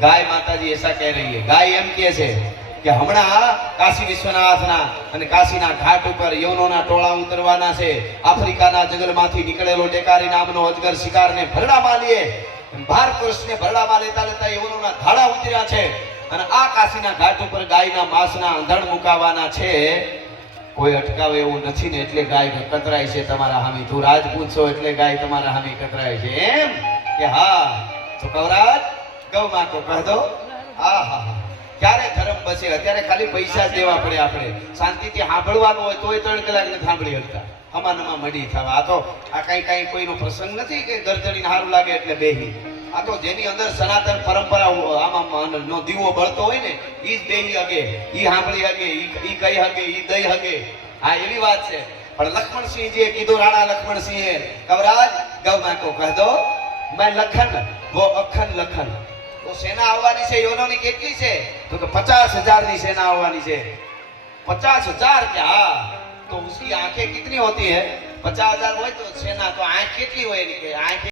गाय माताजी ऐसा कह रही है। गाय एम कहे छे કે હમણાં કાશી વિશ્વનાથના અને કાશીના ઘાટ ઉપર યવનોના ટોળા ઉતરવાના છે। આફ્રિકાના જંગલમાંથી નીકળેલો ટેકારી નામનો અજગર શિકારને ભરડામાં લે, ભારતવર્ષને ભરડામાં લેતા લેતા યવનોના ધાડા ઉતર્યા છે અને આ કાશીના ઘાટ ઉપર ગાયના માંસના અંધણ મુકાવાના છે। કોઈ અટકાવે એવું નથી ને એટલે ગાય કતરાય છે તમારા હામી। તું રાજપૂત છો એટલે ગાય તમારા હામી કતરાય છે એમ કે હા? તો કવરાજ ગૌ માં કો કહી દો। હા હા હા, ક્યારે ધર્મ બસે? અત્યારે ખાલી પૈસા જ દેવા પડે, આપણે શાંતિથી સાંભળવાનું હોય તોય 3 કલાક નથી સાંભળી શકતા, હમાનમાં મડી થવા। આ તો આ કઈ કોઈનો પ્રસંગ નથી કે ગરજડીને સારું લાગે એટલે બેહી। આ તો જેની અંદર સનાતન પરંપરા આમાં નો દીવો બળતો હોય ને ઈ જ બેહી હગે, ઈ સાંભળી હગે, ઈ કઈ હગે, ઈ દઈ હગે। હા એવી વાત છે। પણ લક્ષ્મણસિંહજીએ કીધું, રાણા લક્ષ્મણસિંહે, કવરાજ ગૌ માં કો કહી દો मैं लखन वो अखन लखन। तो सेना આવવાની છે યોનોની કેટલી છે? તો કે 50,000 ની सेना આવવાની છે। 50,000 क्या? तो उसकी आंखें कितनी होती है? 50,000 હોય તો सेना तो आंख કેટલી હોય? એની કે आंख